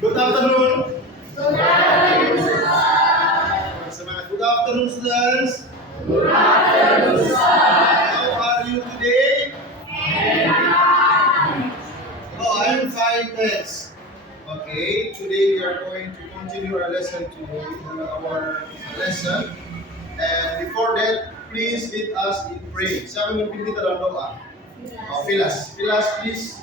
Good afternoon. Good afternoon. Semangat. Good afternoon, students. Good afternoon, sir. How are you today? Oh, I'm fine, thanks. Okay, today we are going to continue our lesson today, our lesson. And before that, please lead us in prayer. Siapa yang memimpin kita dalam doa? Oh, Filas, please.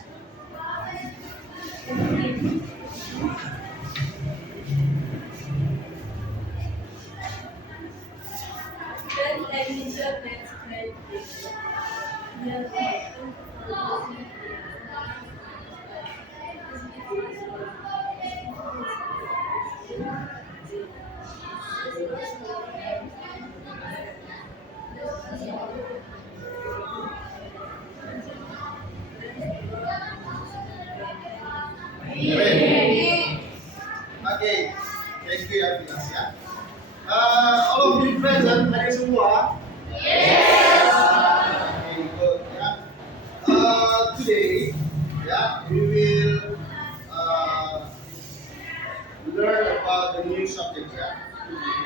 Okay, thank you ya Filas ya. All of you present, hadir semua? Yes. Okay, good ya. Today, yeah, we will learn about the new subject ya.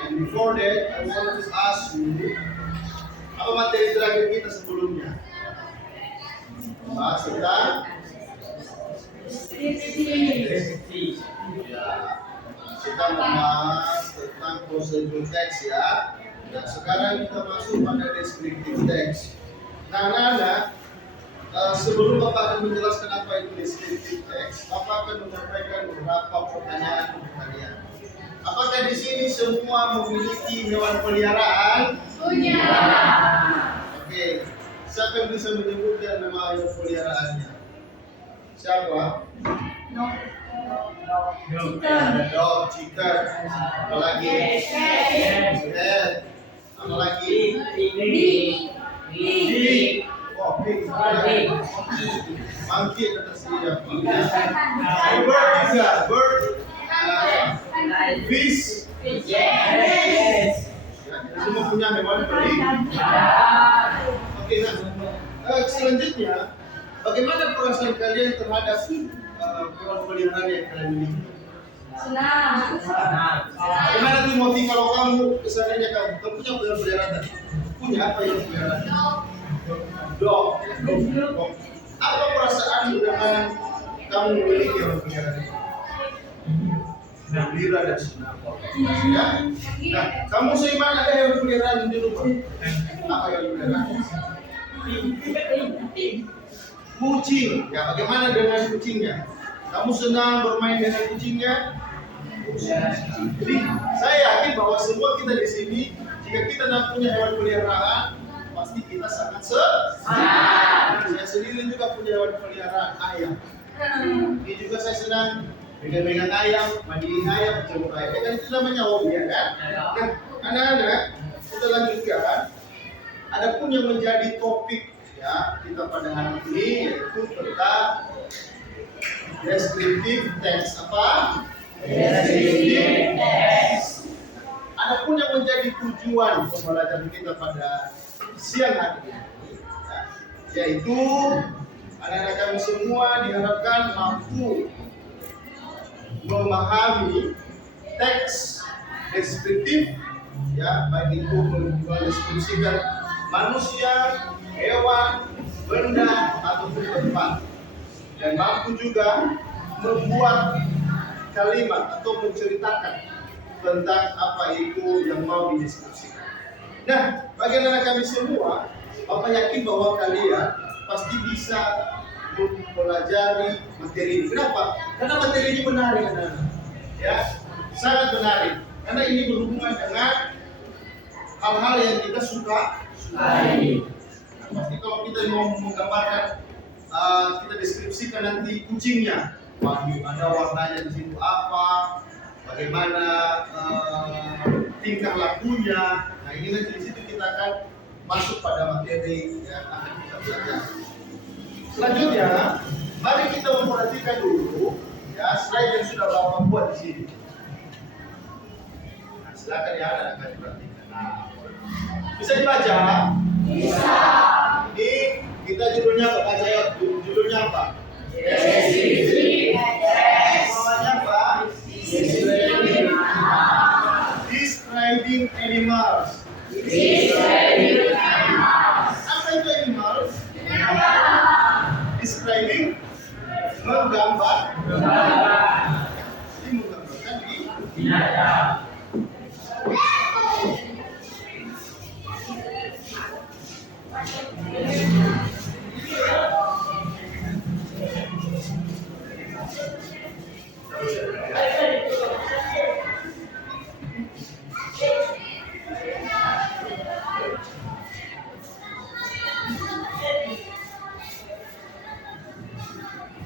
And before that, I want to ask you, apa materi terakhir kita sebelumnya? Bahas tentang deskripsi. Ya, kita membahas tentang prosedur teks ya. Dan sekarang kita masuk pada deskriptif teks. Nah, anak-anak, sebelum Bapak akan menjelaskan apa itu deskriptif teks, Bapak akan menyampaikan beberapa pertanyaan untuk kalian. Apakah di sini semua memiliki hewan peliharaan? Punya. Oke, siapa yang bisa menyebutkan nama hewan peliharaannya? Siapa? Dog, chicken. Apa lagi? Cat. Apa lagi? Pig. Oh, pig. Monkey kata siapa? Bird juga. Bird. Fish. Yes. Semua punya hewan peliharaan. Oke, nah, selanjutnya, bagaimana perasaan kalian terhadap hewan peliharaan yang kalian miliki? Senang. Bagaimana Timothy kalau kamu kesannya kamu punya hewan peliharaan tadi? Punya apa yang peliharaan? Dog. Apa perasaan dengan kamu memiliki hewan peliharaan? Gembira dan senang. Ya? Nah, kamu seiman ada hewan peliharaan di rumah? Apa hewan peliharaan? Kucing. Ya, bagaimana dengan kucingnya? Kamu senang bermain dengan kucingnya? Jadi, saya yakin bahwa semua kita di sini, jika kita tidak punya hewan peliharaan, pasti kita sangat senang. Saya sendiri juga punya hewan peliharaan, ayam. Ini juga saya senang pegang-pegang ayam, mandiin ayam, jemur ayam. Kan itu namanya hobi ya kan? Nah, anak-anak, kita lanjutkan. Adapun yang menjadi topik ya kita pada hari ini yaitu tentang deskriptif teks. Apa? Deskriptif teks. Adapun yang menjadi tujuan pembelajaran kita pada siang hari ini yaitu anak-anak kami semua diharapkan mampu memahami teks deskriptif ya, baik itu mendeskripsikan manusia, hewan, benda ataupun tempat, dan mampu juga membuat kalimat atau menceritakan tentang apa itu yang mau dideskripsikan. Nah, bagi anak kami semua, Bapak yakin bahwa kalian pasti bisa mempelajari materi ini. Kenapa? Karena materi ini menarik, anak-anak. Ya, sangat menarik. Karena ini berhubungan dengan hal-hal yang kita sukai. Nah, pasti kalau kita mau menggambarkan, kita deskripsikan nanti kucingnya. Ada warnanya di situ apa, bagaimana tingkah lakunya. Nah, ini nanti di situ kita akan masuk pada materi yang akan kita belajar. Selanjutnya, mari kita memperhatikan dulu ya slide yang sudah Bapak buat di sini. Nah, silakan ya anak-anak diperhatikan. Nah, bisa dibaca? Bisa. Ini kita judulnya apa? Baca ya. Judulnya apa? Deskriptif teks. Namanya apa? Ini menggambarkan binatang.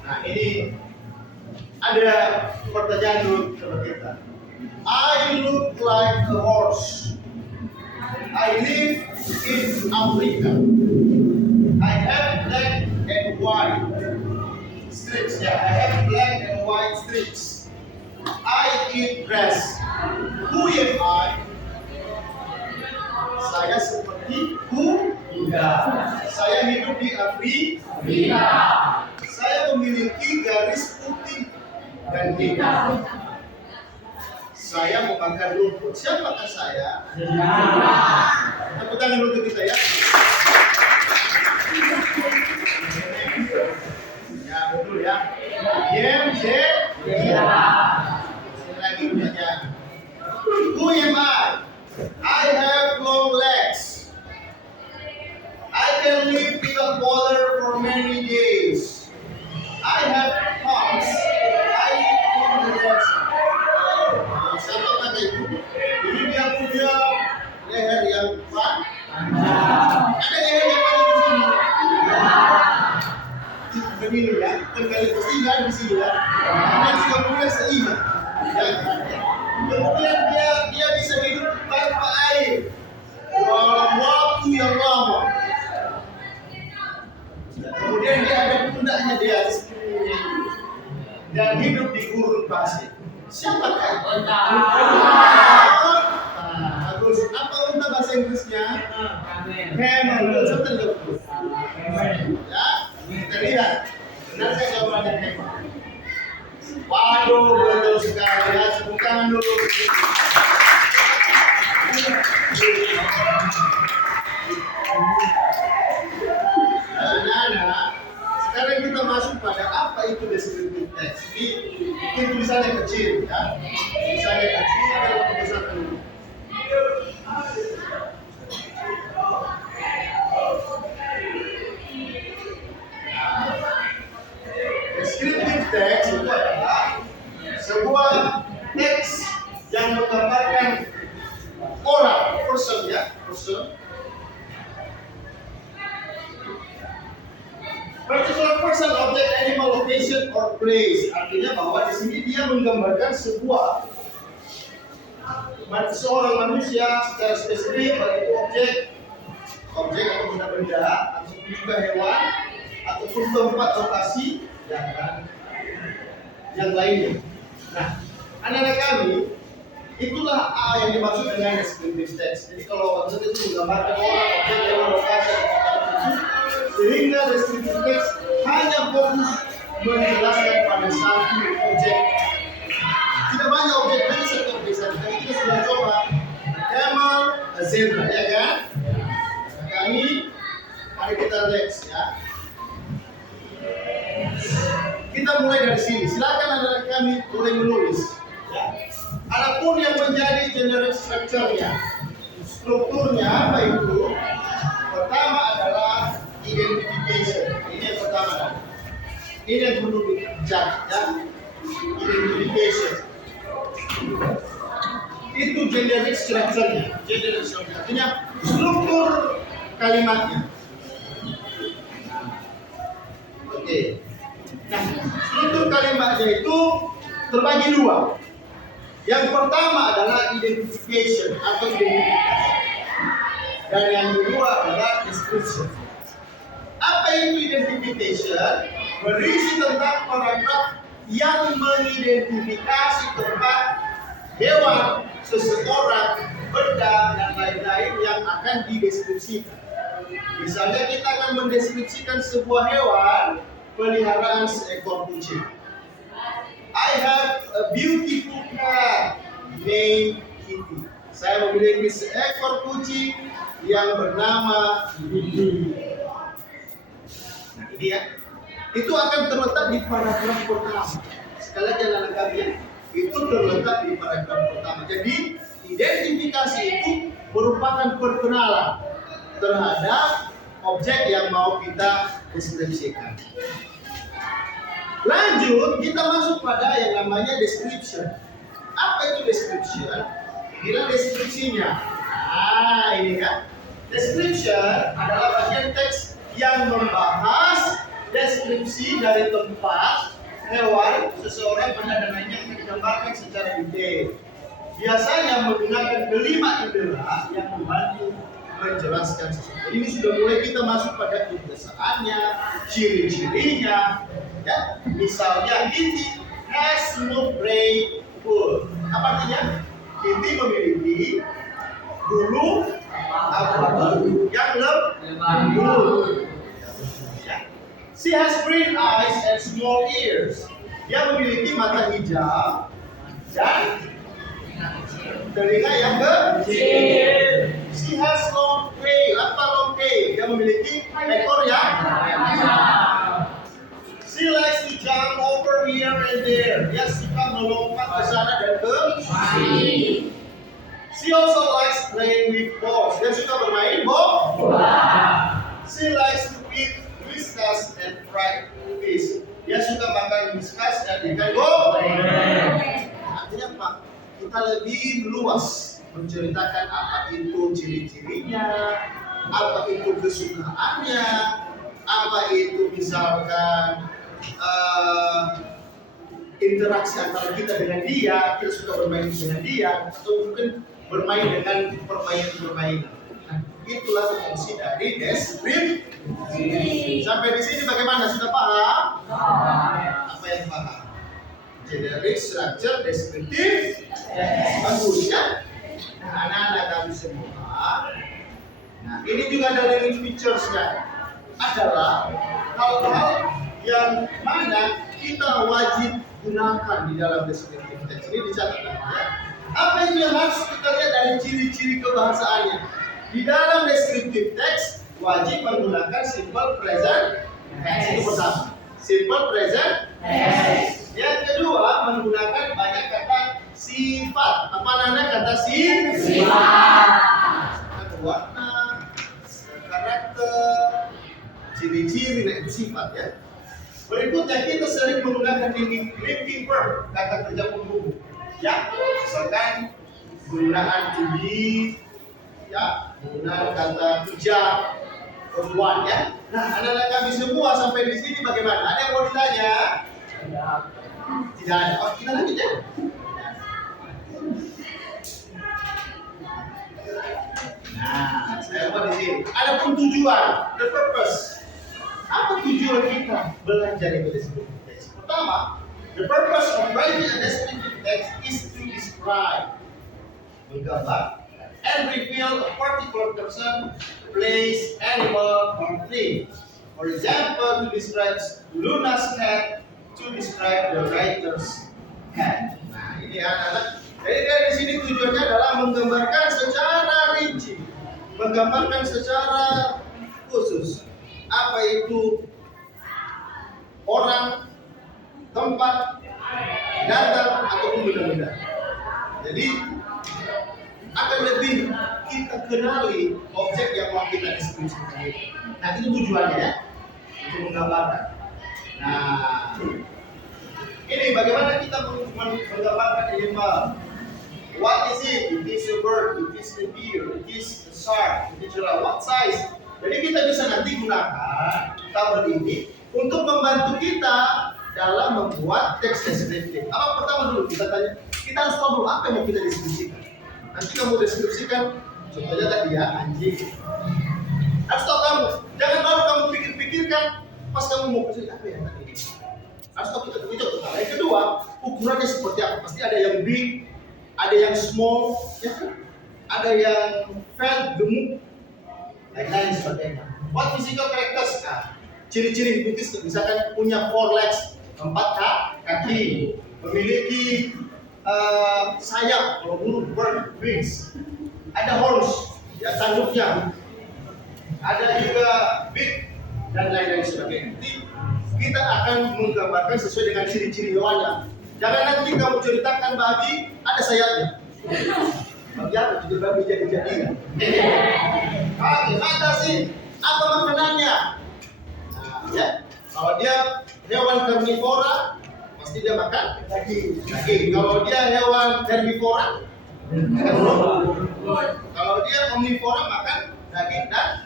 Nah, ini ada pertanyaan dulu sama kita. I look like a horse. I live in Africa. I have black and white streaks. Yeah, I have black and white streaks. I eat grass. Who am I? Saya seperti kuda. Saya hidup di Afrika. Saya memiliki garis putih dan hitam. Saya memakan rumput. Siapakah saya? Tepuk tangan untuk kita ya. Ya betul ya. Lagi bertanya. Who am I? I have long legs. I can live without water for many days. I have arms. I live in the desert. Siapa kata itu? Ini dia punya leher yang panjang. Ada leher yang panjang di sini. Begini ya, kembali ke sini di sini ya. Dan juga punya seimbang. Kemudian dia bisa hidup tanpa air dalam waktu yang lama. Kemudian dia ada pundaknya di atas dan hidup di gurun pasir. Siapakah? Unta. Bagus. Apa unta bahasa Inggrisnya? Camel. Betul betul. Ya, kita lihat. Benar saya jawabannya camel. Waduh, betul sekali ya. Tepuk tangan dulu. Anak-anak, sekarang kita masuk pada apa itu descriptive text. Ini tulisannya kecil ya. Tulisannya kecil adalah tulisan dulu. Descriptive text itu adalah sebuah teks yang menggambarkan orang, person ya, person. Particular person, object, animal, location, or place. Artinya bahwa di sini dia menggambarkan seorang manusia secara spesifik, baik itu objek atau benda-benda, ataupun juga hewan, ataupun tempat lokasi yang lainnya. Nah, anak-anak kami, itulah A yang dimaksud dengan descriptive text. Jadi kalau maksud itu menggambarkan orang, objek, hewan, lokasi, sehingga descriptive text hanya fokus menjelaskan pada satu objek. Tidak banyak objek, hanya satu objek saja. Tadi kita sudah coba camel, zebra, ya kan? Nah, kami, mari kita next ya. Kita mulai dari sini. Silakan anak-anak kami mulai menulis. Ya. Adapun yang menjadi generic structure-nya, strukturnya apa itu? Pertama adalah identification. Ini yang pertama. Ini yang perlu dicatat ya. Identification. Itu generic structure-nya. Generic structure. Artinya struktur kalimatnya. Oke. Nah, struktur kalimatnya itu terbagi dua. Yang pertama adalah identification atau identifikasi. Dan yang kedua adalah description. Apa itu identification? Berisi tentang paragraf yang mengidentifikasi tempat, hewan, seseorang, benda, dan lain-lain yang akan dideskripsikan. Misalnya kita akan mendeskripsikan sebuah hewan peliharaan seekor kucing. I have a beautiful cat named Kitty. Saya memiliki seekor kucing yang bernama Kitty. Nah, ini ya. Itu akan terletak di paragraf pertama. sekali lagi anak kami ya, itu terletak di paragraf pertama. Jadi identifikasi itu merupakan perkenalan terhadap objek yang mau kita deskripsikan. Lanjut, kita masuk pada yang namanya description. Apa itu description? Inilah deskripsinya. Nah, ini kan. Description adalah bagian teks yang membahas deskripsi dari tempat, hewan, seseorang, benda dan lainnya yang digambarkan secara detail. Biasanya menggunakan kelima indera yang membantu menjelaskan sesuatu. Ini sudah mulai kita masuk pada kebiasaannya, ciri-cirinya. Ya, misalnya Kitty has no gray wool. Apa artinya? Kitty memiliki bulu abu-abu yang lembut. Ya. She has green eyes and small ears. Dia memiliki mata hijau dan telinga yang kecil. She has long tail. Apa long tail? Dia memiliki ekor yang panjang. She likes to jump over here and there. Dia suka melompat ke sana dan ke sini. She also likes playing with balls. Dia suka bermain bola. She likes to eat whiskas and fried fish. Dia suka makan whiskas dan ikan goreng. Artinya apa? Kita lebih luas menceritakan apa itu ciri-cirinya, apa itu kesukaannya, apa itu misalkan interaksi antara kita dengan dia, kita suka bermain dengan dia, atau mungkin bermain dengan permainan-permainan. Nah, itulah fungsi dari deskripsi. Sampai di sini bagaimana? Sudah paham? Apa yang paham? Generic, structure, deskriptif, bagus ya? Nah, anak-anak kami semua. Nah, ini juga ada learning features-nya. Adalah hal-hal yang mana kita wajib gunakan di dalam deskriptif teks. Ini dicatat ya. Apa yang harus kita lihat dari ciri-ciri kebahasaannya? Di dalam deskriptif teks wajib menggunakan simple present tense. Itu pertama. Simple present tense. Yang kedua, menggunakan banyak kata sifat. Apa namanya kata sifat? Warna, karakter, ciri-ciri, nah itu sifat ya. Berikutnya kita sering menggunakan linking verb, kata kerja penghubung. Ya, misalkan penggunaan to be, ya, penggunaan kata kerja perempuan ya. Nah, anak-anak kami semua sampai di sini bagaimana? Ada yang mau ditanya? Tidak ada. Oh, kita lanjut ya. Nah, saya buat di sini. Ada tujuan, the purpose. Apa tujuan kita belajar itu descriptive text? Pertama, the purpose of writing a descriptive text is to describe, menggambar, and reveal a particular person, place, animal, or thing. For example, to describe Luna's cat, to describe the writer's cat. Nah, ini anak-anak. Jadi dari sini tujuannya adalah menggambarkan secara rinci, menggambarkan secara khusus apa itu orang, tempat, binatang ataupun benda-benda. Jadi akan lebih kita kenali objek yang mau kita deskripsikan itu. Nah, itu tujuannya ya, untuk menggambarkan. Nah, ini bagaimana kita menggambarkan animal. What is it? It is a bird, it is a deer, it is a shark, it is a what size? Jadi kita bisa nanti gunakan tabel ini untuk membantu kita dalam membuat teks deskriptif. Apa pertama dulu kita tanya, kita harus tahu dulu apa yang mau kita deskripsikan. Nanti kamu deskripsikan, contohnya tadi ya anjing. Harus tahu kamu, jangan baru kamu pikir-pikirkan pas kamu mau kesini apa ya tadi. Harus tahu itu. Yang kedua, ukurannya seperti apa? Pasti ada yang big, ada yang small, ya, ada yang fat, gemuk, lain-lain sebagainya. What physical characters? Nah, ciri-ciri butis misalkan punya 4 legs, 4 kaki, memiliki sayap, kalau burung bird wings, ada horns, ya tanduknya, ada juga beak dan lain-lain sebagainya. Jadi kita akan menggambarkan sesuai dengan ciri-ciri hewannya. Jangan nanti kamu ceritakan babi ada sayapnya. Babi apa? Juga babi jadi-jadi. Ada sih. Apa makanannya? Nah, ya. Kalau dia hewan karnivora, pasti dia makan daging. Kalau dia hewan herbivora, kalau dia omnivora makan daging dan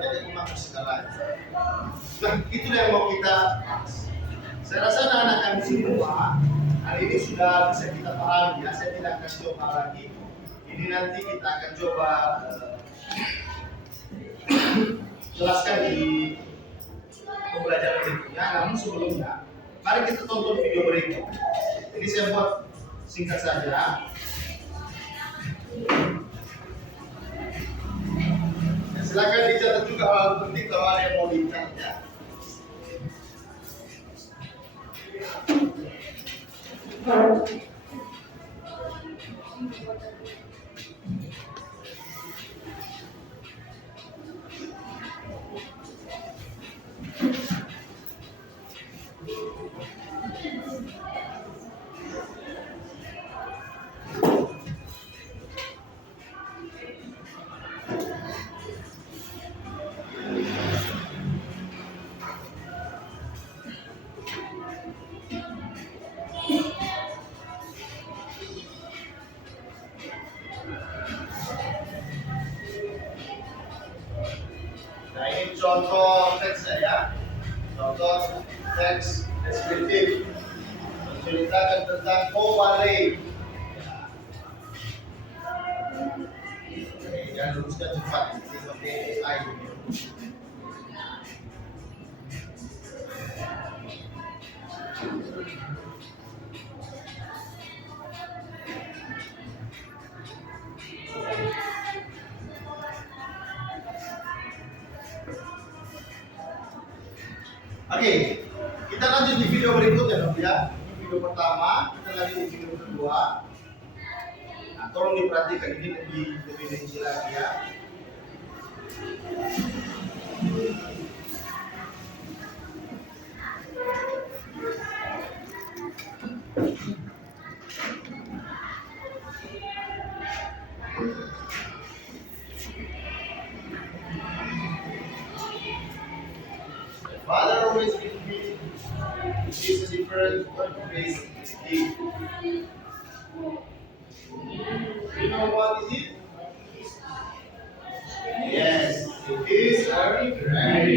jadi makan segalanya. Nah, itulah yang mau kita bahas. Saya rasa anak-anak kami semua hari ini sudah bisa kita pahami ya. Saya tidak akan coba lagi. Ini nanti kita akan coba jelaskan di pembelajaran berikutnya. Namun sebelumnya, mari kita tonton video berikut. Ini saya buat singkat saja. Ya, silakan dicatat juga hal penting kalau ada yang mau dicatat ya. Nah, ini contoh teks saya. Contoh teks deskriptif menceritakan tentang ovale. Jangan luruskan cepat, ini pakai AI. Oke, kita lanjut di video berikutnya dong ya. Ini video pertama, kita lanjut di video kedua. Nah, tolong diperhatikan ini lebih rinci lagi ya. Father always gives me is a different place. You know what is it? Yes, it is very rare.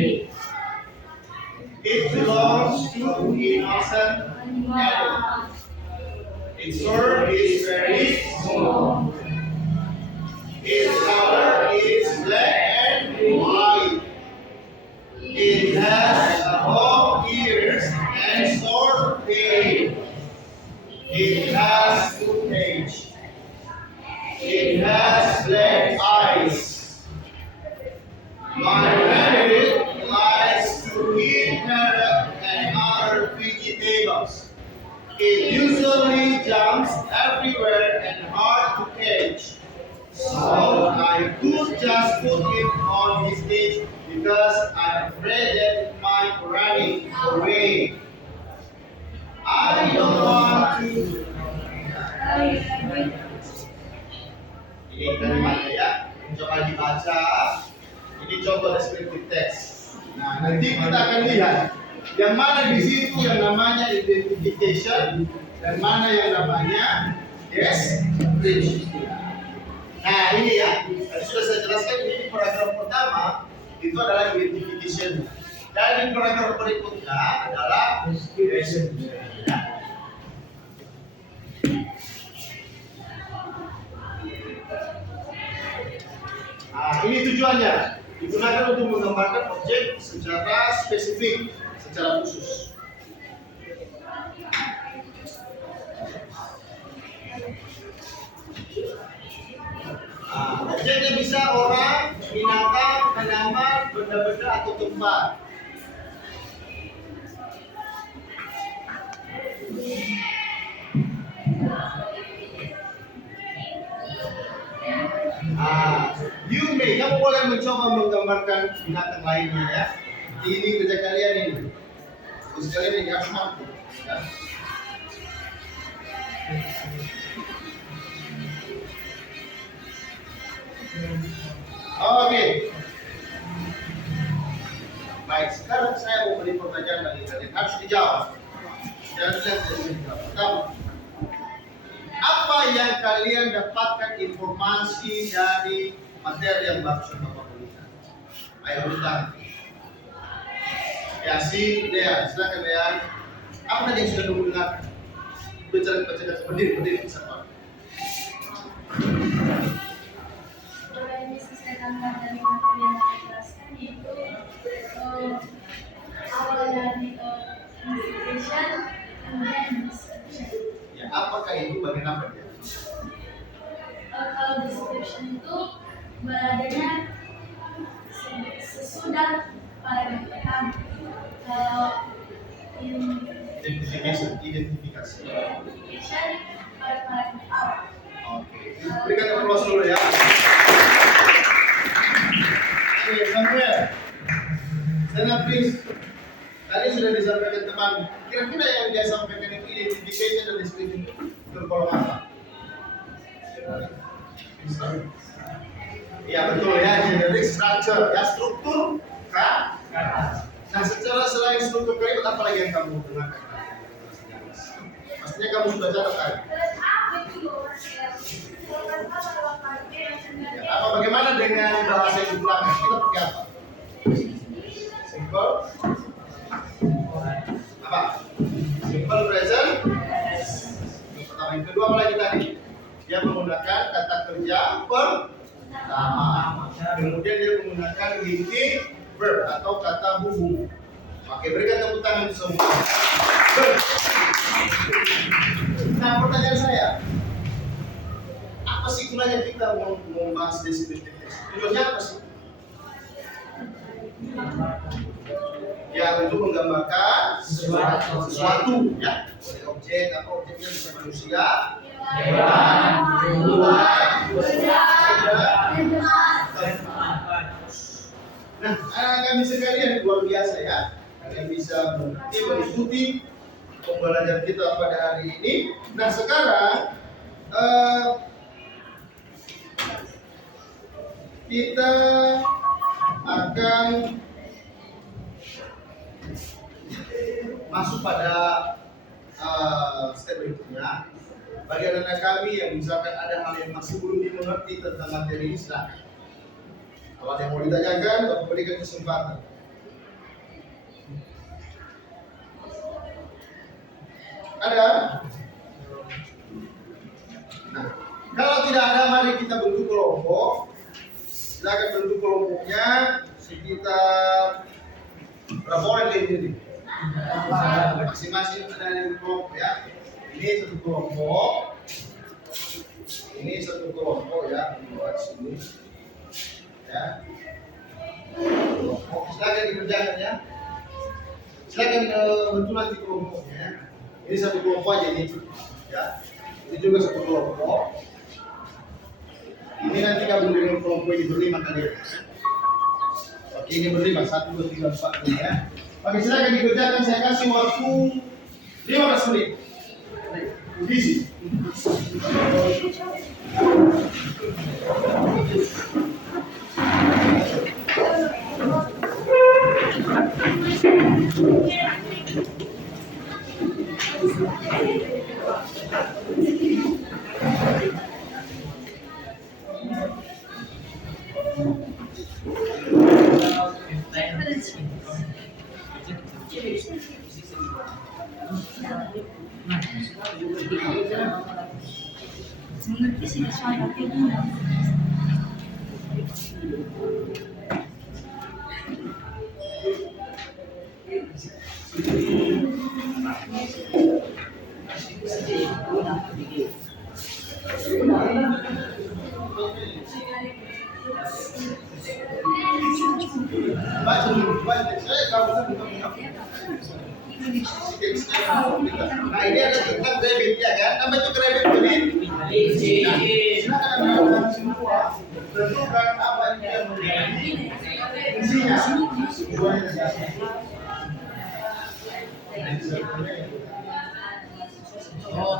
It belongs to innocent animal. Its fur is very small. Its color is black and white. It has long ears and short tail. It has two tails. It has black eyes. My rabbit likes to eat carrot and other vegetables. It usually jumps everywhere and hard to catch. So I could just put it on his cage because I'm afraid that it might run it away. I don't want to. Ini kalimatnya ya, coba dibaca. Ini contoh deskriptif teks. Nah, nanti kita akan lihat yang mana di situ yang namanya identification dan mana yang namanya description. Nah, ini ya, tadi sudah saya jelaskan ini paragraf pertama itu adalah identification. Dan paragraf berikutnya adalah description. Nah, ini tujuannya digunakan untuk menggambarkan objek secara spesifik, secara khusus. Nah, objeknya bisa orang, binatang, tanaman, benda-benda atau tempat. You may, kamu boleh mencoba menggambarkan binatang lainnya ya. Ini kerja kalian ini. Terus kalian ini harus mampu. Ya. Oke. Baik, sekarang saya mau beri pertanyaan bagi kalian, harus dijawab. Jangan lihat dari sini. Pertama, apa yang kalian dapatkan informasi dari materi yang barusan Bapak berikan? Ayo urutan. Yasin, Dea, silakan Dea. Apa tadi yang sudah kamu dengar? Baca berdiri bersama. Organisasi saya tambah dari materi yang saya jelaskan yaitu awal dari investigation, kemudian description. Ya, apakah itu bagian apa dia? Kalau description itu beradanya sesudah paragraf pertama. Kalau Identifikasi. pada paragraf awal. Oke, berikan applause dulu ya. Oke, Samuel. Sana please. Tadi sudah disampaikan teman. Kira-kira yang dia sampaikan itu identification dan description itu tergolong apa? Ya betul ya, generic structure ya, struktur kan? Nah, secara selain struktur kalimat apa lagi yang kamu dengarkan? Pastinya kamu sudah catat kan? Ya, apa bagaimana dengan bahasa yang digunakan? Kita pakai apa? Simple. Apa? Simple present. Yang pertama, yang kedua apa lagi tadi? Dia menggunakan kata kerja pertama. Kemudian dia menggunakan linking verb atau kata hubung. Oke, berikan tepuk tangan semua. Nah, pertanyaan saya, apa sih gunanya kita mau membahas descriptive text? Tujuannya apa sih? Ya, untuk menggambarkan sesuatu, ya. Objek, apa objeknya bisa manusia, hewan, tumbuhan, benda. Nah, anak kami sekalian luar biasa ya. Kalian bisa mengikuti pembelajaran kita pada hari ini. Nah, sekarang kita akan masuk pada step berikutnya. Bagi anak kami yang misalkan ada hal yang masih belum dimengerti tentang materi ini, silakan. Kalau ada yang mau ditanyakan, Bapak berikan kesempatan. Ada? Nah, kalau tidak ada, mari kita bentuk kelompok. Silakan bentuk kelompoknya sekitar berapa orang di sini? Masing-masing ada di kelompok ya. Ini satu kelompok. Ini satu kelompok ya. Buat sini. Ya. Kelompok. Silakan dikerjakan ya. Silakan bentuk nanti kelompoknya. Ini satu kelompok aja ini. Ya. Ini juga satu kelompok. Ini nanti gabung dengan kelompok ini berlima kalian. Oke, ini berlima, 1, 2, 3, 4 ini ya. Oke, silakan dikerjakan. Saya kasih waktu 15 menit. Isi. Mengerti sih suara ini. Nah, ini ada tentang kredit ya kan? Nama itu kredit kredit. Silakan anda semua tentukan apa yang menjadi isinya. Oh,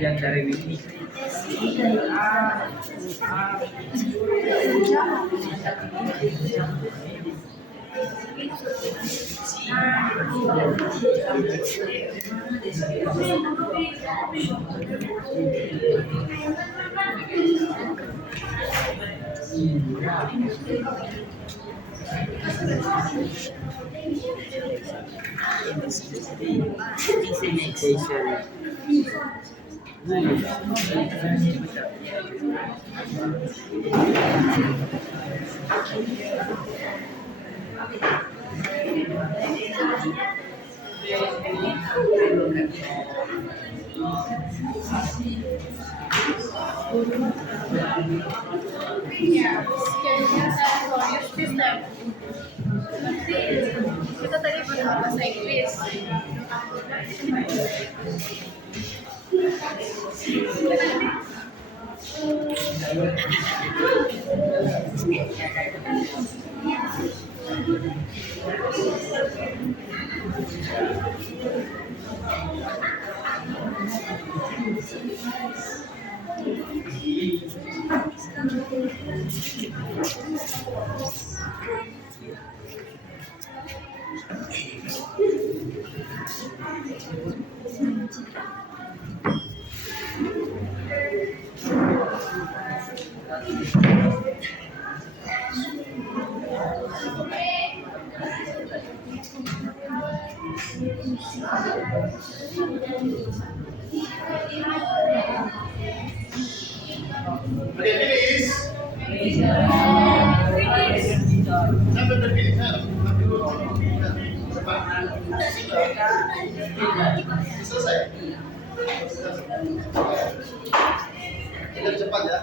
Yang dari Wiki. Sanitation. Schedule system. Kita tadi belum bahasa Inggris. Oke, finish. Sampai terpilih. Cepat. Selesai. Kita cepat ya.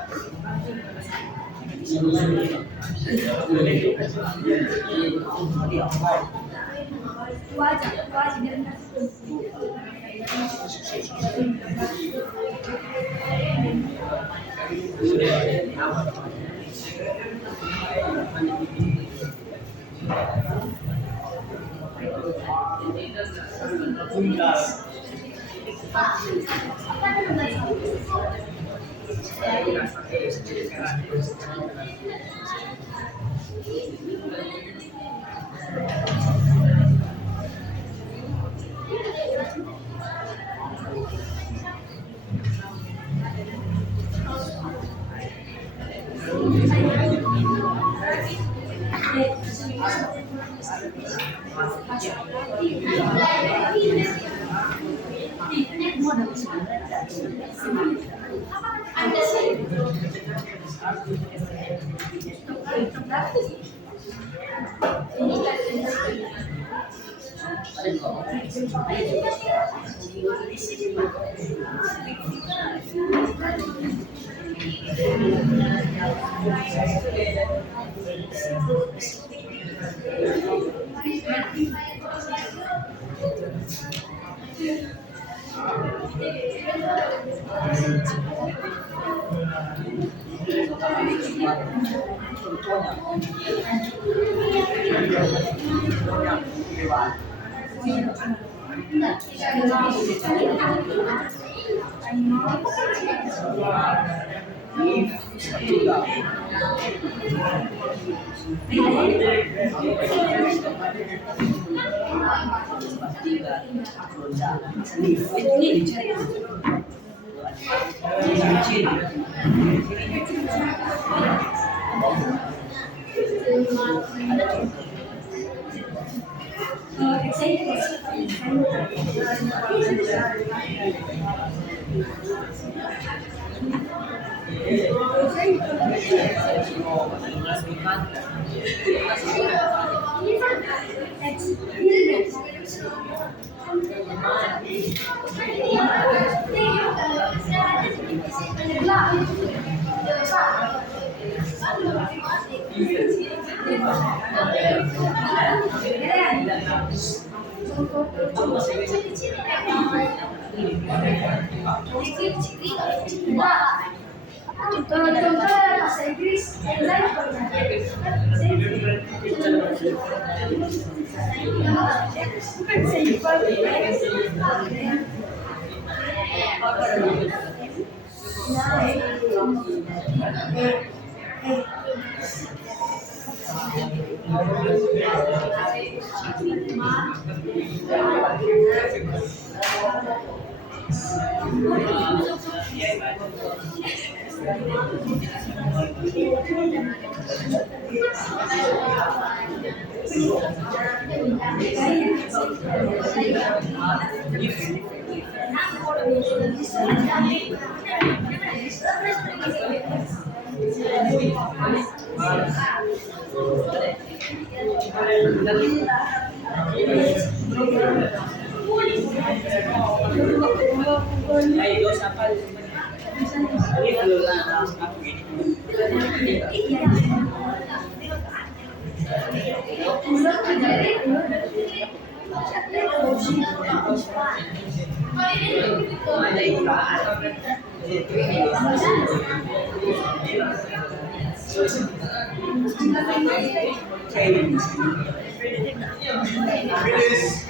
Finish.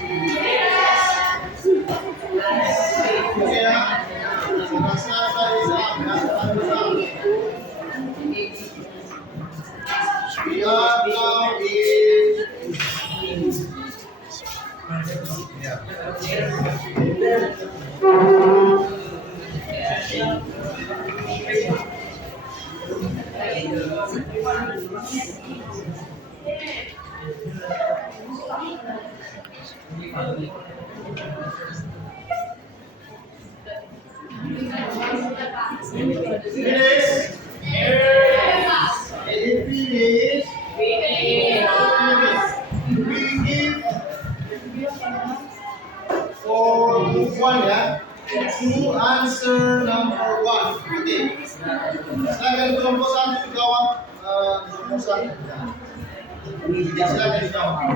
Okay, ya. Selesai Islam, ya. Islam. We are now in. Finish. Finish. We give for move one, ya. To answer number 1. Okay. Silakan kelompok satu jawab kelompok satu. Silakan jawab.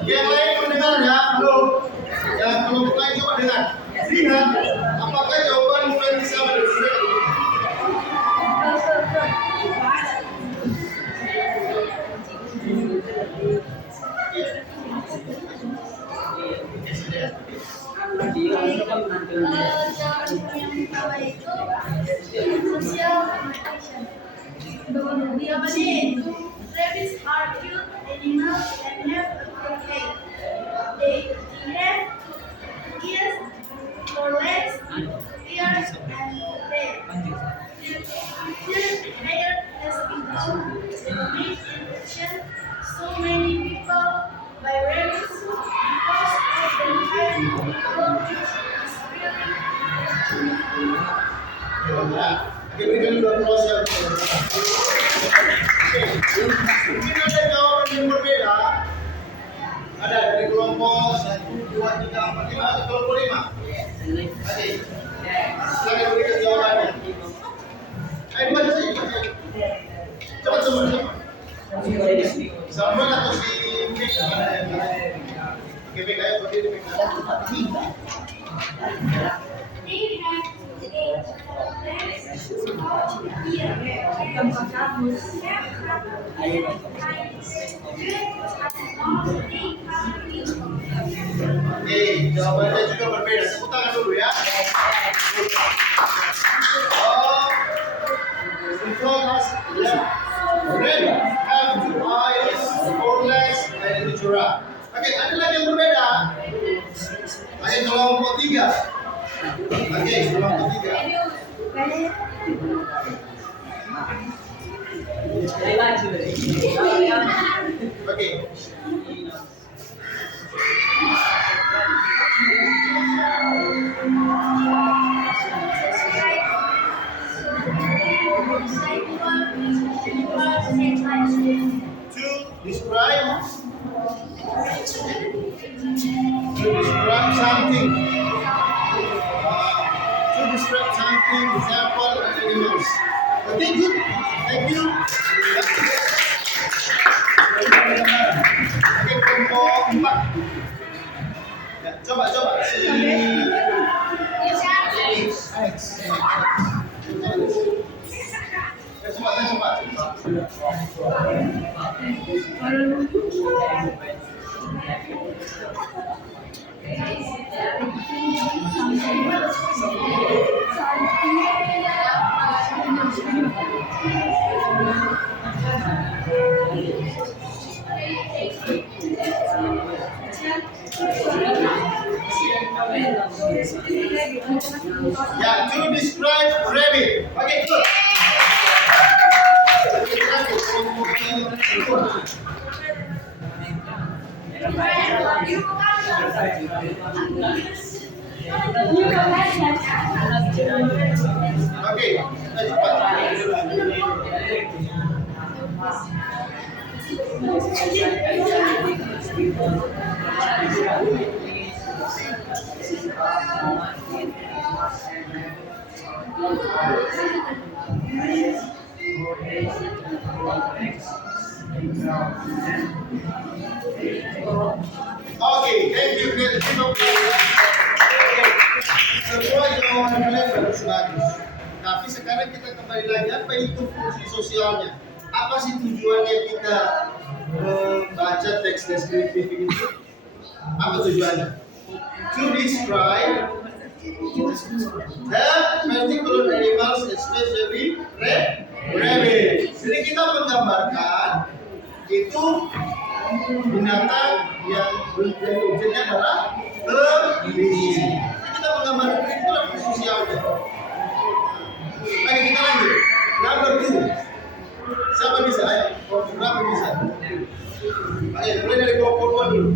Oke, yang lain mendengar ya? Halo. Yang kelompok lain coba dengar. Lihat, apakah jawaban mulai bisa berbeda? Rabbits are cute animals and have a croquet. They have ears for legs, ears, and tail. Their hair has been made in so many people by rabbits because of the hair Oke, berikan dua proses. Mungkin ada jawaban yang berbeda. Ada dari kelompok 1, 2, 3, 4, 5 atau kelompok 5. Oke. Silakan berikan jawabannya. Ayo baca saja. Cepat semua, cepat. Samuel atau si Mik? Oke, Mik, ayo berdiri Mik. Oke, jawabannya juga berbeda. Tepuk tangan dulu ya. The frog has red, have 2 eyes, 4 legs, and the giraffe. Oke, ada lagi yang berbeda. Ayo kelompok 3. Oke, kelompok 3. Oke. To describe something. To describe something, example, and animals. Okay, good. Thank you. Oke, kelompok 4. Ya, coba si Alex. Cepat. Ya, to describe rabbit. Oke, good. Oke, kita cepat. Oke, thank you. Semua jawaban kalian bagus-bagus. Tapi sekarang kita kembali lagi, apa itu fungsi sosialnya? Apa sih tujuannya kita membaca teks deskriptif itu? Apa tujuannya? To describe the particular animals, especially rabbit. Jadi kita menggambarkan itu binatang yang objeknya adalah kelinci. Kita menggambarkan itu adalah sosialnya. Oke, kita lanjut. Number 2. Siapa bisa? Ayo, berapa bisa? Ayo, mulai dari kelompok 2 dulu.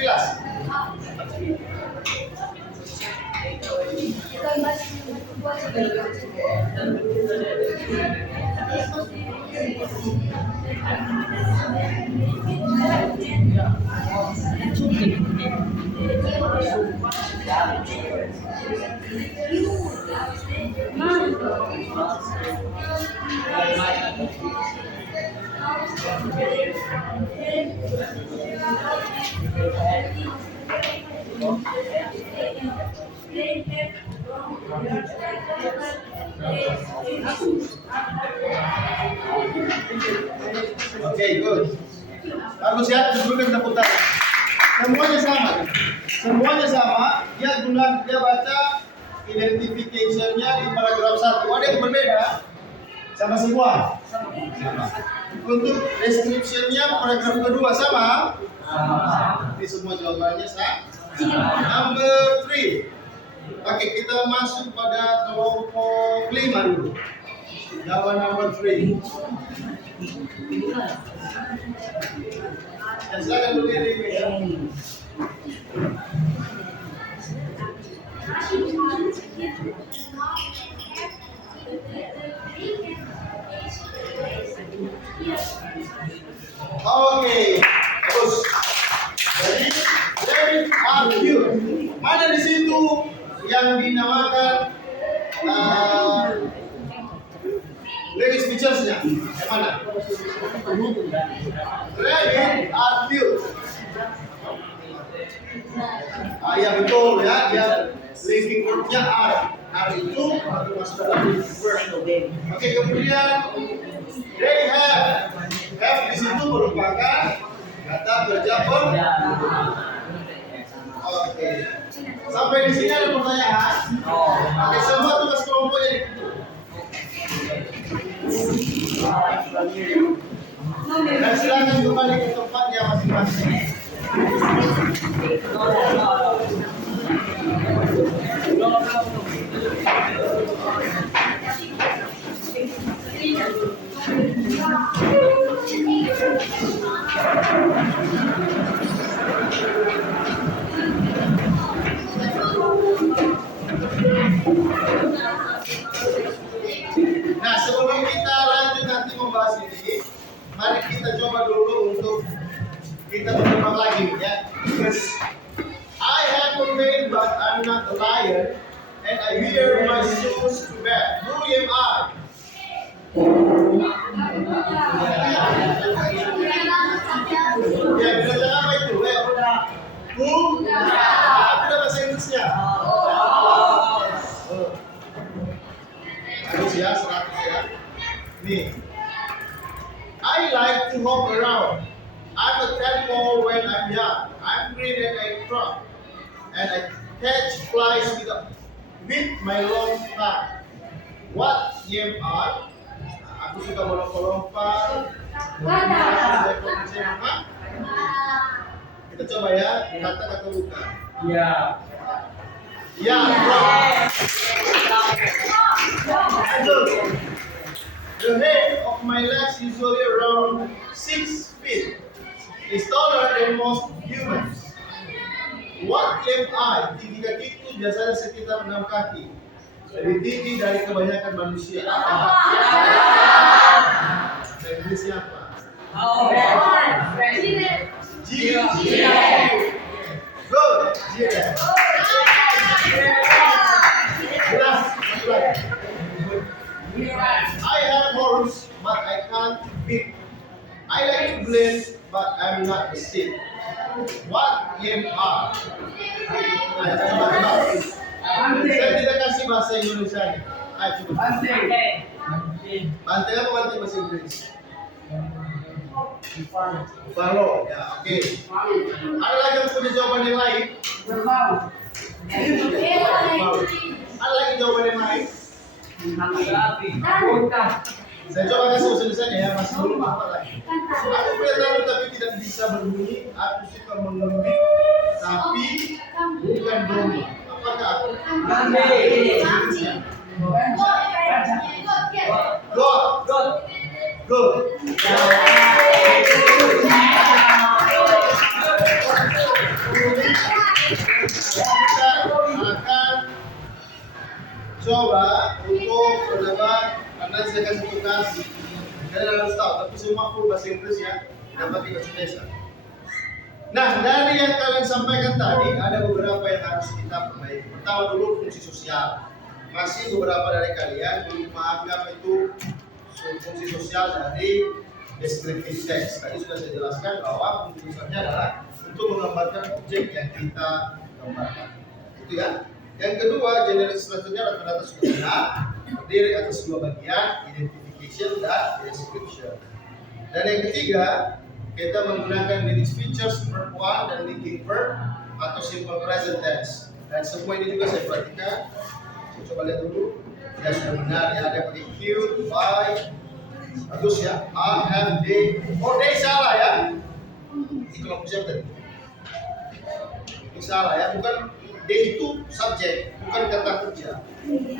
Vilas. Oke, good. Bagus ya, duduk dan tepuk tangan. Semuanya sama. Dia baca identification-nya di paragraf 1. Ada yang berbeda? Sama semua? Sama. Untuk description-nya paragraf kedua sama? Ini semua jawabannya sama. Number 3. Oke, kita masuk pada kelompok 5 dulu. Jawaban number 3. Dan silakan berdiri ya. Oke, terus. Jadi, rabbit are cute. Mana di situ yang dinamakan language features-nya? Yang mana? Rabbit are cute. Ya betul ya, dia linking word-nya are. Are itu masuk dalam linking word. Oke, kemudian they have. Have di situ merupakan kata kerja Oke. Sampai di sini ada pertanyaan? Oke, semua tugas kelompoknya dan silakan kembali ke tempatnya masing-masing. Nah, sebelum kita lanjut nanti membahas ini, mari kita coba dulu untuk kita berkembang lagi ya. Because I have a name but I'm not a lion, and I wear my shoes to bed. Who am I? Ya, belajar apa itu? Who? Ada bahasa Inggrisnya. Harus ya, 100 ya. Ini I'm young, I'm green and I crawl, and I catch flies with my long tongue. What am I? Aku suka melompat-lompat. Kita coba ya, kata atau bukan? Ya. Ya, wrong. Lanjut. The head of my legs usually around 6 feet. Is taller than most humans. What am I? Tinggi kakiku biasanya sekitar 6 kaki. Lebih tinggi dari kebanyakan manusia. Apa? Dari siapa? Giraffe. Good. Giraffe. I have horns, but I can't beat. I like to blend, but I'm not a seed. What am I? Saya tidak kasih bahasa Indonesia. Ayo coba. Banteng apa banteng bahasa Inggris? Buffalo. Ya, oke. Ada lagi yang punya jawaban yang lain? Ada lagi jawaban yang lain? Saya coba kasih bahasa Indonesia ya, masih belum apa lagi. Aku punya tahu tapi tidak bisa berbunyi. Aku suka mengembik, tapi bukan domba. Apakah aku? Good. Kita akan coba untuk berdebat karena saya kasih tugas. Kalian harus tahu, tapi semua full bahasa Inggris ya, dapat kita biasa. Nah, dari yang kalian sampaikan tadi ada beberapa yang harus kita perbaiki. Pertama dulu fungsi sosial. Masih beberapa dari kalian belum memahami apa itu fungsi sosial dari descriptive text. Tadi sudah saya jelaskan bahwa fungsi sosialnya adalah untuk menggambarkan objek yang kita gambarkan. Itu ya. Yang kedua, generic structure-nya rata-rata sudah benar, terdiri atas dua bagian, identification dan description. Dan yang ketiga, kita menggunakan linking features verb 1 dan linking verb atau simple present tense. Dan semua ini juga saya perhatikan. Saya coba lihat dulu. Ya sudah benar ya, ada pakai Q, by, bagus ya. I, have, they. Oh, they salah ya. Ini kelompok siapa tadi? Ini salah ya, bukan they itu subjek, bukan kata kerja. Ini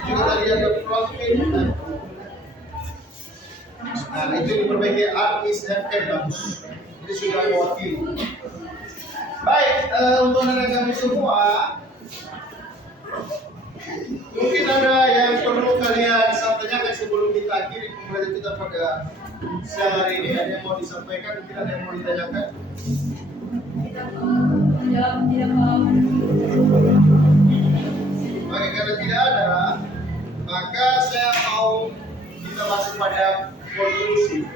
juga tadi ada profit. Nah, itu diperbaiki are, is, dan can bagus. Ini sudah mewakili. Baik, untuk anak kami semua, mungkin ada yang perlu kalian sampaikan sebelum kita akhiri pembelajaran kita pada siang hari ini. Ada yang mau disampaikan? Mungkin ada yang mau ditanyakan? Oke, karena tidak ada, maka saya mau kita masuk pada konklusi.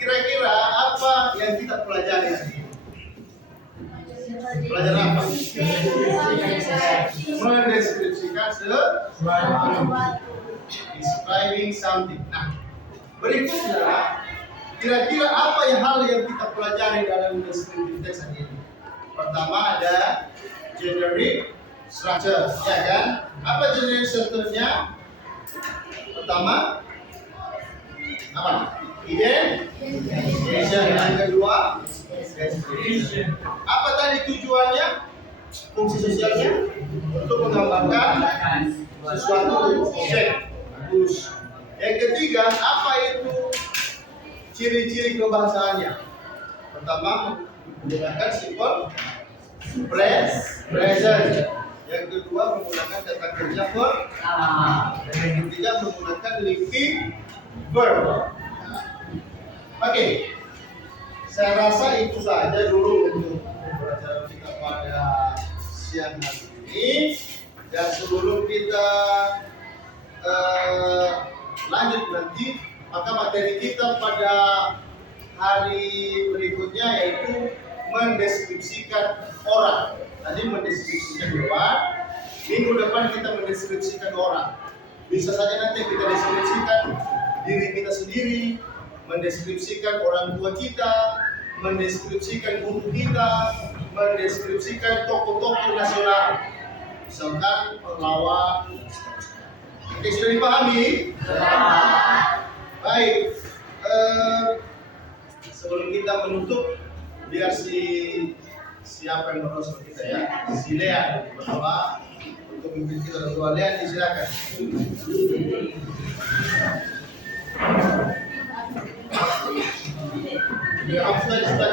Kira-kira apa yang kita pelajari hari ini? Pelajaran apa? Mendeskripsikan sesuatu. Describing something. Nah, berikutnya, kira-kira apa hal yang kita pelajari dalam descriptive text hari ini? Pertama ada generic structure, ya kan? Apa generic structure-nya? Pertama, apa? Identification. Yang kedua, description. Apa tadi tujuannya? Fungsi sosialnya untuk menggambarkan sesuatu objek. Bagus. Yang ketiga, apa itu ciri-ciri kebahasaannya? Pertama, menggunakan simple present. Yang kedua, menggunakan kata kerja verb. Dan yang ketiga, menggunakan linking verb. Oke, saya rasa itu saja dulu untuk pembelajaran kita pada siang hari ini. Dan sebelum kita lanjut nanti, maka materi kita pada hari berikutnya yaitu mendeskripsikan orang. Tadi mendeskripsikan hewan, minggu depan kita mendeskripsikan orang. Bisa saja nanti kita deskripsikan diri kita sendiri, mendeskripsikan orang tua kita, mendeskripsikan guru kita, mendeskripsikan tokoh-tokoh nasional, misalkan pahlawan. Oke, sudah dipahami? Baik, sebelum kita menutup, biar siapa yang berdoa kita ya, si Lea berdoa untuk memimpin kita berdoa. Lea, silakan. Ya, sudah.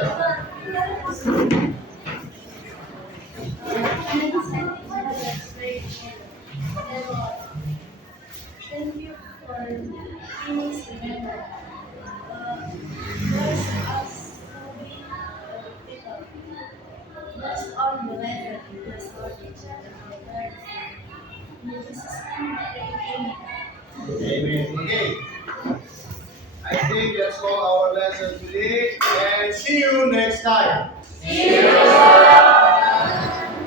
Thank you for making us remember. Bless us to be people. Bless all the letter. Bless our teacher and our parents. In Jesus' name we pray. Amen. Amen. Okay. I think that's all our lesson today, and see you next time. See you.